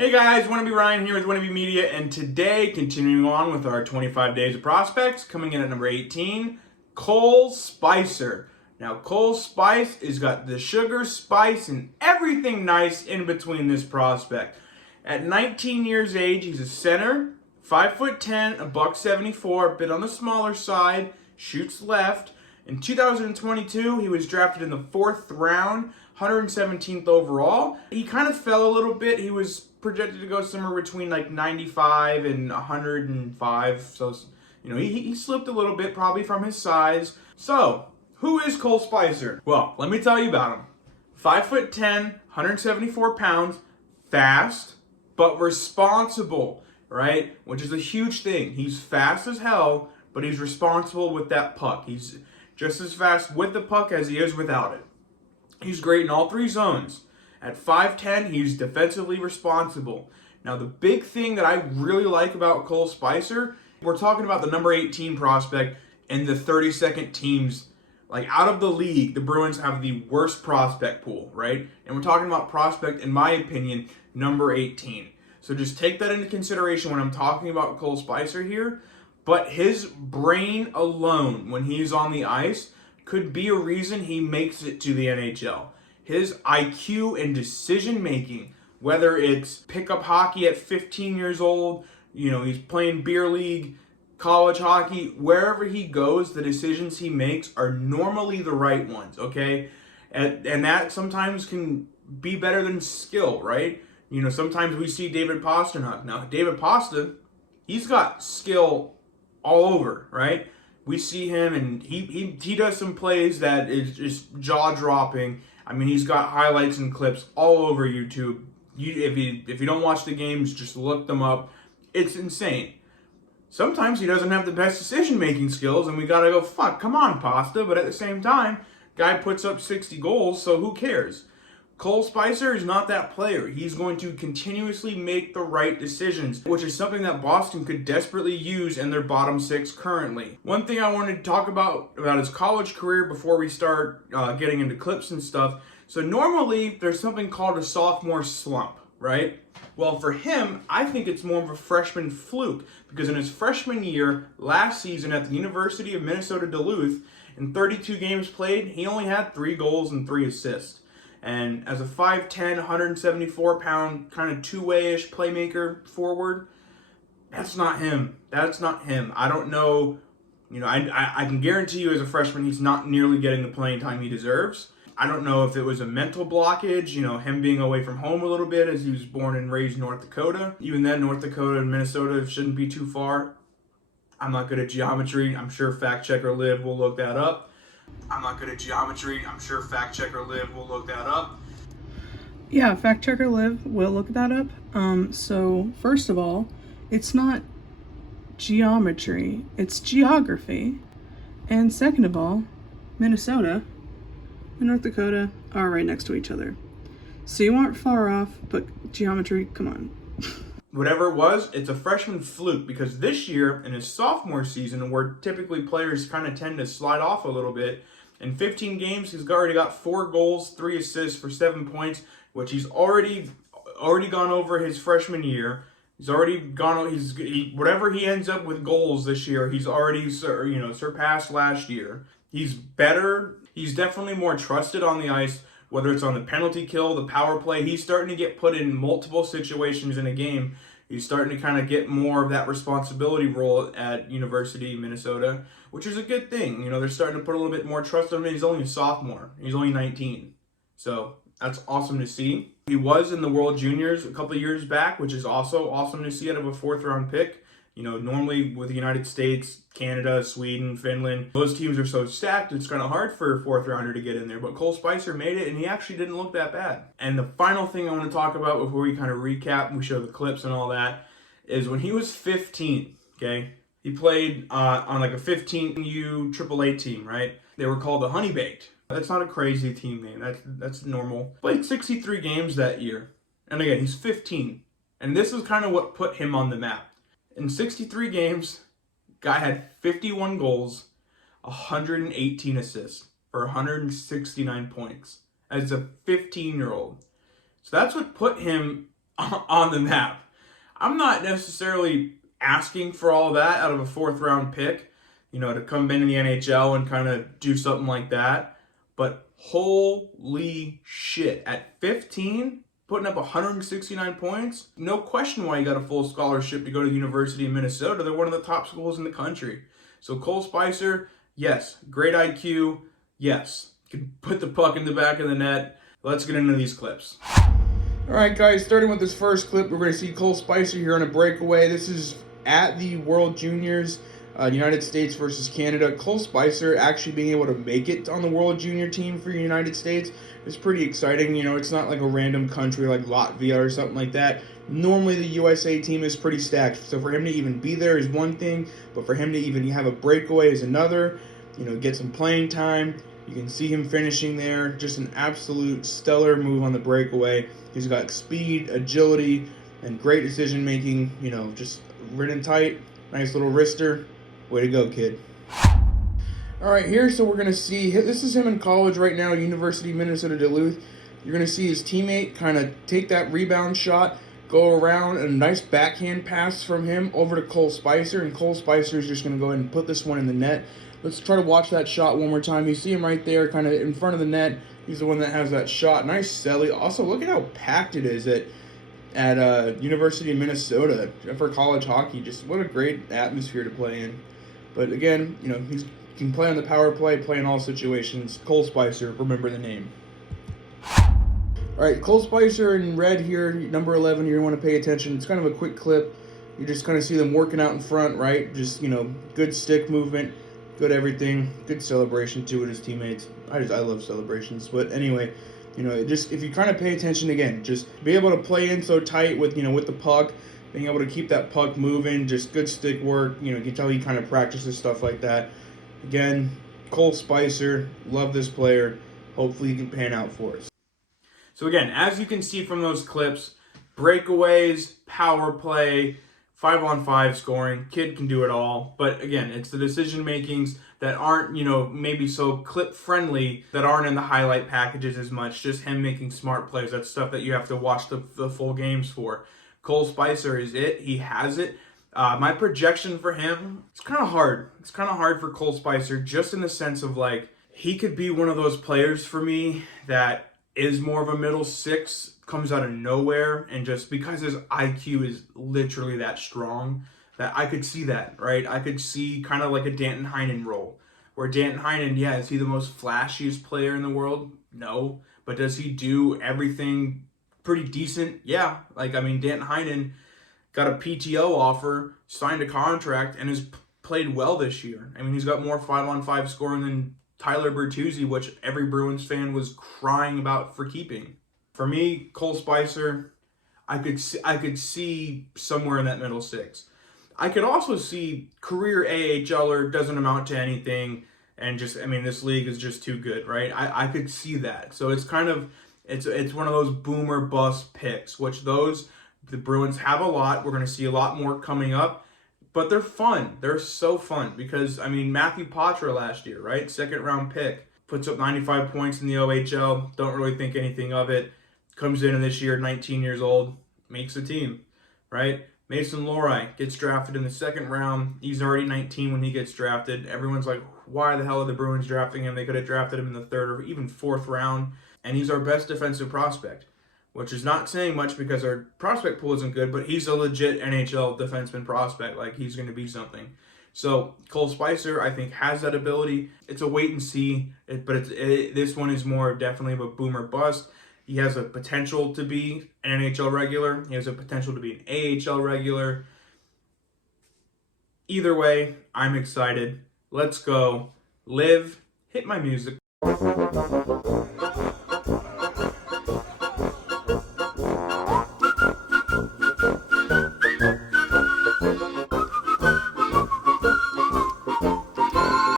Hey guys, Wannabe Ryan here with Wannabe Media, and today, continuing on with our 25 Days of Prospects, coming in at number 18, Cole Spicer. Now, Cole Spice has got the sugar, spice, and everything nice in between this prospect. At 19 years age, he's a center, 5'10", a $174, a bit on the smaller side, shoots left. In 2022, he was drafted in the 4th round, 117th overall. He kind of fell a little bit. He was projected to go somewhere between like 95 and 105. So, he slipped a little bit probably from his size. So, who is Cole Spicer? Well, let me tell you about him. 5'10", 174 pounds, fast, but responsible, right? Which is a huge thing. He's fast as hell, but he's responsible with that puck. He's just as fast with the puck as he is without it. He's great in all 3 zones. At 5'10", he's defensively responsible. Now, the big thing that I really like about Cole Spicer, we're talking about the number 18 prospect and the 32nd teams. Like, out of the league, the Bruins have the worst prospect pool, right? And we're talking about prospect, in my opinion, number 18. So just take that into consideration when I'm talking about Cole Spicer here. But his brain alone, when he's on the ice, could be a reason he makes it to the NHL. His IQ and decision making, whether it's pickup hockey at 15 years old, he's playing beer league, college hockey, wherever he goes, the decisions he makes are normally the right ones, okay? And that sometimes can be better than skill, right? Sometimes we see David Pastrnak. Now, David Pasta, he's got skill all over, right? We see him, and he does some plays that is just jaw-dropping. I mean, he's got highlights and clips all over YouTube. If you don't watch the games, just look them up. It's insane. Sometimes he doesn't have the best decision-making skills, and we gotta go, fuck, come on, Pasta. But at the same time, guy puts up 60 goals, so who cares? Cole Spicer is not that player. He's going to continuously make the right decisions, which is something that Boston could desperately use in their bottom 6 currently. One thing I wanted to talk about his college career before we start getting into clips and stuff. So normally there's something called a sophomore slump, right? Well, for him, I think it's more of a freshman fluke, because in his freshman year, last season at the University of Minnesota Duluth, in 32 games played, he only had 3 goals and 3 assists. And as a 5'10", 174-pound kind of two-way-ish playmaker forward, that's not him. That's not him. I don't know. I can guarantee you as a freshman, he's not nearly getting the playing time he deserves. I don't know if it was a mental blockage, him being away from home a little bit as he was born and raised in North Dakota. Even then, North Dakota and Minnesota shouldn't be too far. I'm not good at geometry. I'm sure fact checker Liv will look that up. I'm not good at geometry. I'm sure fact checker Liv will look that up. Yeah, fact checker Liv will look that up. So first of all, it's not geometry, it's geography. And second of all, Minnesota and North Dakota are right next to each other. So you aren't far off, but geometry, come on. Whatever it was, it's a freshman fluke, because this year, in his sophomore season, where typically players kind of tend to slide off a little bit, in 15 games, he's already got 4 goals, 3 assists for 7 points, which he's already gone over his freshman year. He's already gone, whatever he ends up with goals this year, he's already, surpassed last year. He's better. He's definitely more trusted on the ice, whether it's on the penalty kill, the power play. He's starting to get put in multiple situations in a game. He's starting to kind of get more of that responsibility role at University of Minnesota, which is a good thing. They're starting to put a little bit more trust on him. He's only a sophomore. He's only 19. So that's awesome to see. He was in the World Juniors a couple of years back, which is also awesome to see out of a 4th-round pick. Normally with the United States, Canada, Sweden, Finland, those teams are so stacked, it's kind of hard for a 4th-rounder to get in there. But Cole Spicer made it, and he actually didn't look that bad. And the final thing I want to talk about before we kind of recap and we show the clips and all that is when he was 15, okay? He played on like a 15U AAA team, right? They were called the Honey Baked. That's not a crazy team name. That's normal. Played 63 games that year. And again, he's 15. And this is kind of what put him on the map. In 63 games, guy had 51 goals, 118 assists for 169 points as a 15-year-old. So that's what put him on the map. I'm not necessarily asking for all that out of a fourth round pick, to come into the NHL and kind of do something like that. But holy shit, at 15, putting up 169 points, no question why he got a full scholarship to go to the University of Minnesota. They're one of the top schools in the country. So Cole Spicer, yes, great IQ, yes, can put the puck in the back of the net. Let's get into these clips. All right, guys, starting with this first clip, we're going to see Cole Spicer here on a breakaway. This is at the World Juniors, United States versus Canada. Cole Spicer actually being able to make it on the World Junior team for the United States is pretty exciting. It's not like a random country like Latvia or something like that. Normally, the USA team is pretty stacked. So for him to even be there is one thing, but for him to even have a breakaway is another. Get some playing time. You can see him finishing there. Just an absolute stellar move on the breakaway. He's got speed, agility, and great decision making. Just written tight. Nice little wrister. Way to go, kid. All right, here, so we're going to see, this is him in college right now, University of Minnesota Duluth. You're going to see his teammate kind of take that rebound shot, go around, and a nice backhand pass from him over to Cole Spicer, and Cole Spicer is just going to go ahead and put this one in the net. Let's try to watch that shot one more time. You see him right there, kind of in front of the net. He's the one that has that shot. Nice celly. Also, look at how packed it is at University of Minnesota for college hockey. Just what a great atmosphere to play in. But again, he can play on the power play, play in all situations. Cole Spicer, remember the name. All right, Cole Spicer in red here, number 11 here. You want to pay attention. It's kind of a quick clip. You just kind of see them working out in front, right? Just, good stick movement. Good everything, good celebration too with his teammates. I love celebrations. But anyway, just if you kind of pay attention again, just be able to play in so tight with with the puck, being able to keep that puck moving, just good stick work. You can tell he kind of practices stuff like that. Again, Cole Spicer, love this player. Hopefully he can pan out for us. So again, as you can see from those clips, breakaways, power play, 5-on-5 scoring, kid can do it all. But again, it's the decision makings that aren't, maybe so clip friendly, that aren't in the highlight packages as much. Just him making smart plays. That's stuff that you have to watch the full games for. Cole Spicer is it. He has it. My projection for him, it's kind of hard. It's kind of hard for Cole Spicer, just in the sense of he could be one of those players for me that is more of a middle six, comes out of nowhere, and just because his IQ is literally that strong, that I could see that, right? I could see kind of like a Danton Heinen role, where Danton Heinen, yeah, is he the most flashiest player in the world? No. But does he do everything pretty decent? Yeah. Danton Heinen got a PTO offer, signed a contract, and has played well this year. He's got more 5-on-5 scoring than Tyler Bertuzzi, which every Bruins fan was crying about for keeping. For me, Cole Spicer, I could see somewhere in that middle six. I could also see career AHLer, doesn't amount to anything, and just, this league is just too good, right? I could see that. So it's kind of, it's one of those boomer bust picks, which the Bruins have a lot. We're going to see a lot more coming up. But they're fun. They're so fun because, Matthew Poitras last year, right? Second round pick. Puts up 95 points in the OHL. Don't really think anything of it. Comes in this year, 19 years old. Makes the team, right? Mason Lohrei gets drafted in the second round. He's already 19 when he gets drafted. Everyone's like, why the hell are the Bruins drafting him? They could have drafted him in the third or even fourth round. And he's our best defensive prospect, which is not saying much because our prospect pool isn't good, but he's a legit NHL defenseman prospect. He's going to be something. So Cole Spicer, I think, has that ability. It's a wait and see, but this one is more definitely of a boomer bust. He has a potential to be an NHL regular. He has a potential to be an AHL regular. Either way, I'm excited. Let's go. Liv, hit my music.